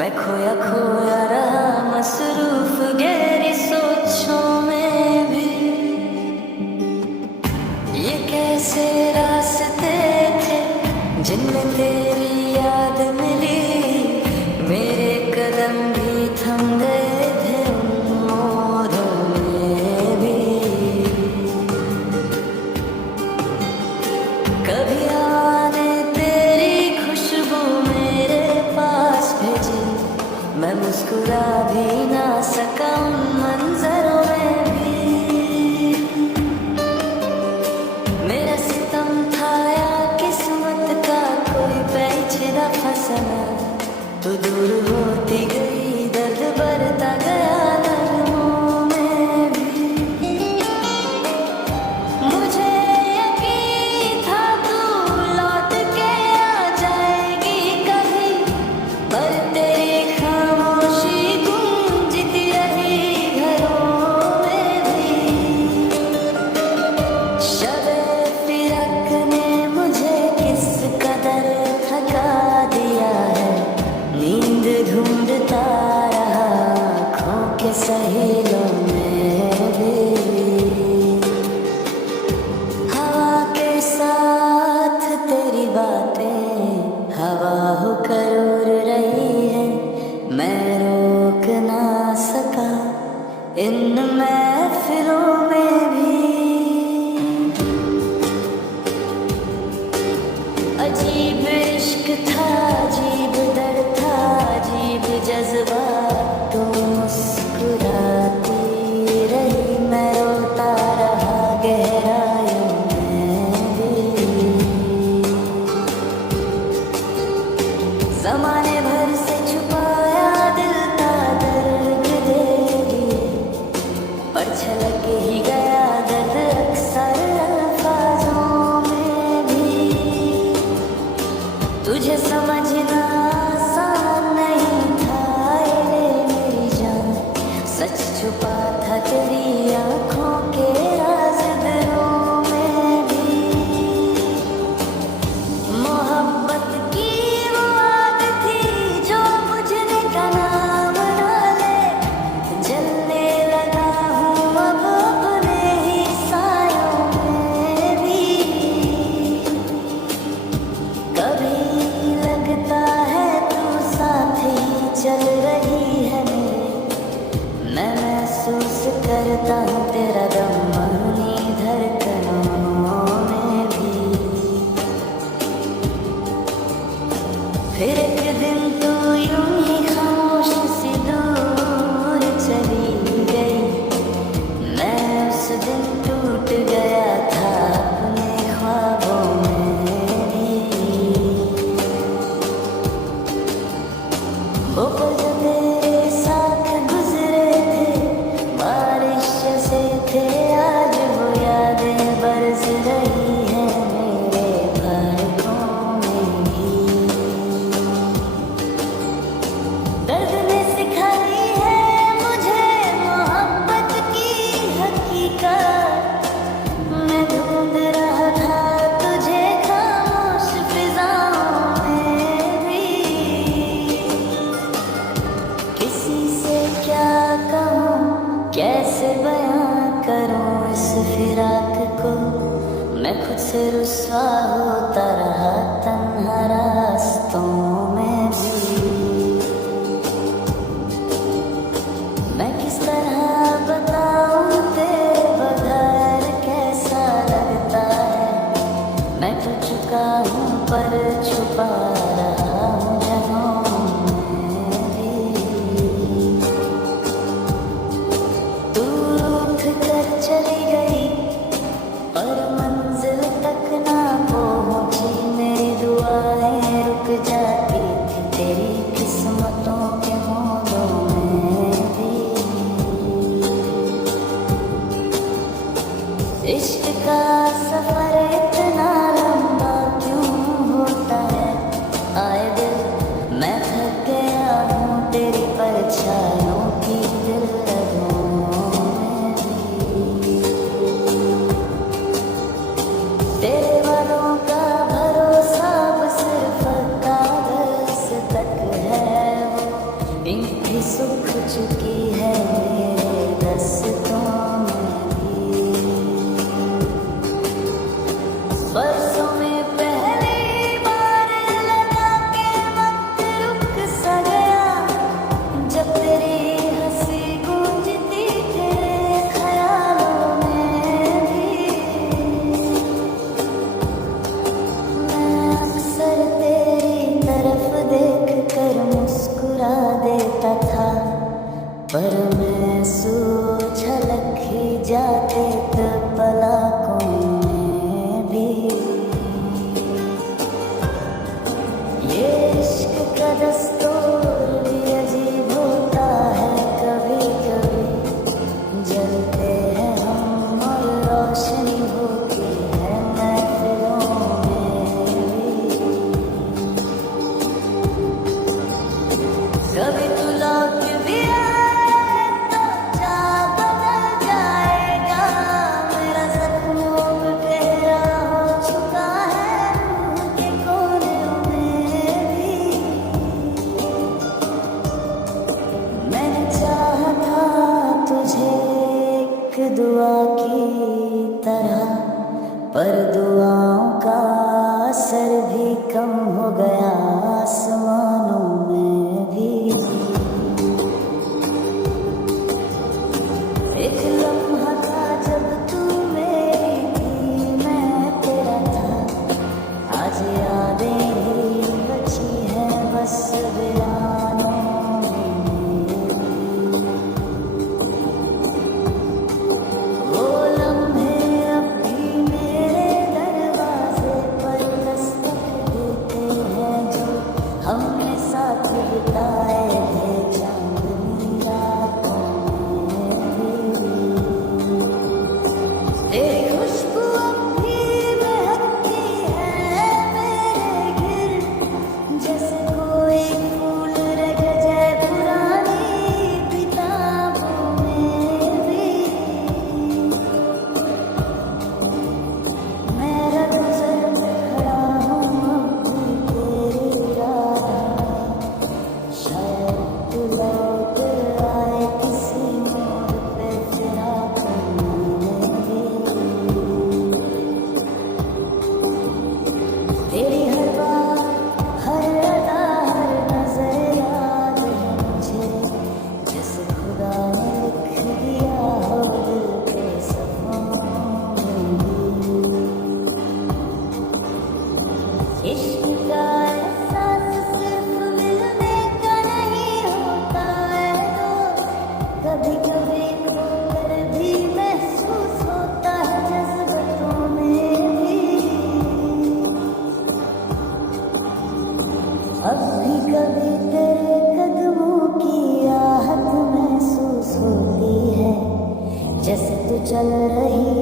मैं खोया खोया रहा मसरूफ गहरी सोचों में भी। ये कैसे रास्ते थे जिनमें तेरी याद मिली, मेरे कदम भी थम गए थे उन मोड़ों में भी। कभी आने तेरी खुशबू मेरे पास भेजी, मैं मुस्कुरा भी ना सका उन मंजरों में भी। मेरा सितम था या किस्मत का कोई पेचीदा फैसला, तू दूर होती गई दर्द बढ़ता गया नगमों में भी। मुझे यकीन था तू लौट के आ जाएगी कभी, पर तेरी खामोशी गूंजती रही घरों में भी। शबे फिरक ने मुझे किस कदर थका दिया है, नींद ढूंढता रहा आँखों के सहेलों में भी। हवा के साथ तेरी बातें हवा होकर उड़ रही है, मैं रोक ना सका इन महफिलों में भी। अजीब इश्क था, अजीब दर्द था, अजीब जज्बा। तू मुस्कुराती रही, मैं रोता रहा गहराइयों में भी। ज़माने भर से छुपाया दिल था दर्द देगी, पर छलक ही गया दर्द अक्सर अल्फाजों में भी। तुझे समझना आसान नहीं था रे मेरी जान, सच छुपा था तेरी आँखों के राज़ दिलों में भी। मोहब्बत की वो आग थी जो बुझने का नाम ना ले, जलने लगा हूँ अब अपने ही सायों में भी। कभी लगता है तू साथी चल रही है मेरे, मैं महसूस करता हूँ तेरा दम अपनी धड़कनों में भी। फिर एक दिन तू यूं ही खामोश सी दूर चली गई, मैं उस दिन टूट गया था अपने ख्वाबों में भी। वो पल जो तेरे साथ गुजरे थे बारिश से थे, आज वो यादें बरस रही हैं मेरे पलकों में भी। दर्द ने सिखाई है मुझे मोहब्बत की हकीकत, मैं ढूंढ रहा था तुझे खामोश फिजाओं में भी। किसी से क्या कहूँ, कैसे बयां करूँ इस फिराक को, मैं खुद से रुस्वा होता रहा तन्हा रास्तों में भी। मैं किस तरह बताऊँ तेरे बगैर कैसा लगता है, मैं तो चुका हूँ पर छुपा रहा हूँ जगहों में भी। तू उठ कर चली गई और मंजिल तक ना पहुँची, मेरी दुआएं रुक जाती थी तेरी किस्मतों के मोड़ों में भी। इश्क का सफर इतना लंबा क्यों होता है, आए दिल मैं थक गया हूँ तेरी परछाइयों की दिल लगों में भी। तेरे वालों का भरोसा सिर्फ कागज तक है, वो चुकी है मेरे दस्तों में भी। बरसों में पहली बार लगा के वक्त रुक सा गया, जब तेरी हंसी गूंजती तेरे ख्यालों में भी। मैं अक्सर तेरी तरफ देख कर मुस्कुरा देता था, पर मैं झलक ही जाते तो पलकों में भी। ये इश्क का दस्तूर भी अजीब होता है, कभी कभी जलते हैं हम और रोशनी होती है महफिलों में भी। कभी तू लौट भी आए तो जा बदल जाएगा, मेरा सपनों में गहरा हो चुका है रूह के कोनों में भी। मैंने चाहा था तुझे एक दुआ की तरह, पर दुआओं का असर भी कम हो गया आसमानों में भी। एक लम्हा था जब तू मेरी थी, मैं तेरा था, आज यादें ही बची हैं बस वीरानों में। वो लम्हे अब भी मेरे दरवाजे पर दस्तक देते हैं, जो हमने साथ बिताए थे चांदनी रातों में भी। तेरी खुशबू अब भी महकती है मेरे गिर, जैसे कोई फूल रख जाए पुरानी किताबों में भी। मैं रंग खड़ा हूँ अब भी तेरी राह, शायद तू लौट आए किसी मोड़ पे फिराकों में भी। तेरी हर बात हर अदा हर नजर याद है मुझे, जैसे खुदा ने लिख दिया हो दिल के सफों में भी। इश्क का एहसास सिर्फ मिलने का नहीं होता है दोस्त, कभी कभी खोकर भी महसूस होता है जज्बातों में भी। अब भी कभी तेरे कदमों की आहट महसूस होती है, जैसे तू चल रही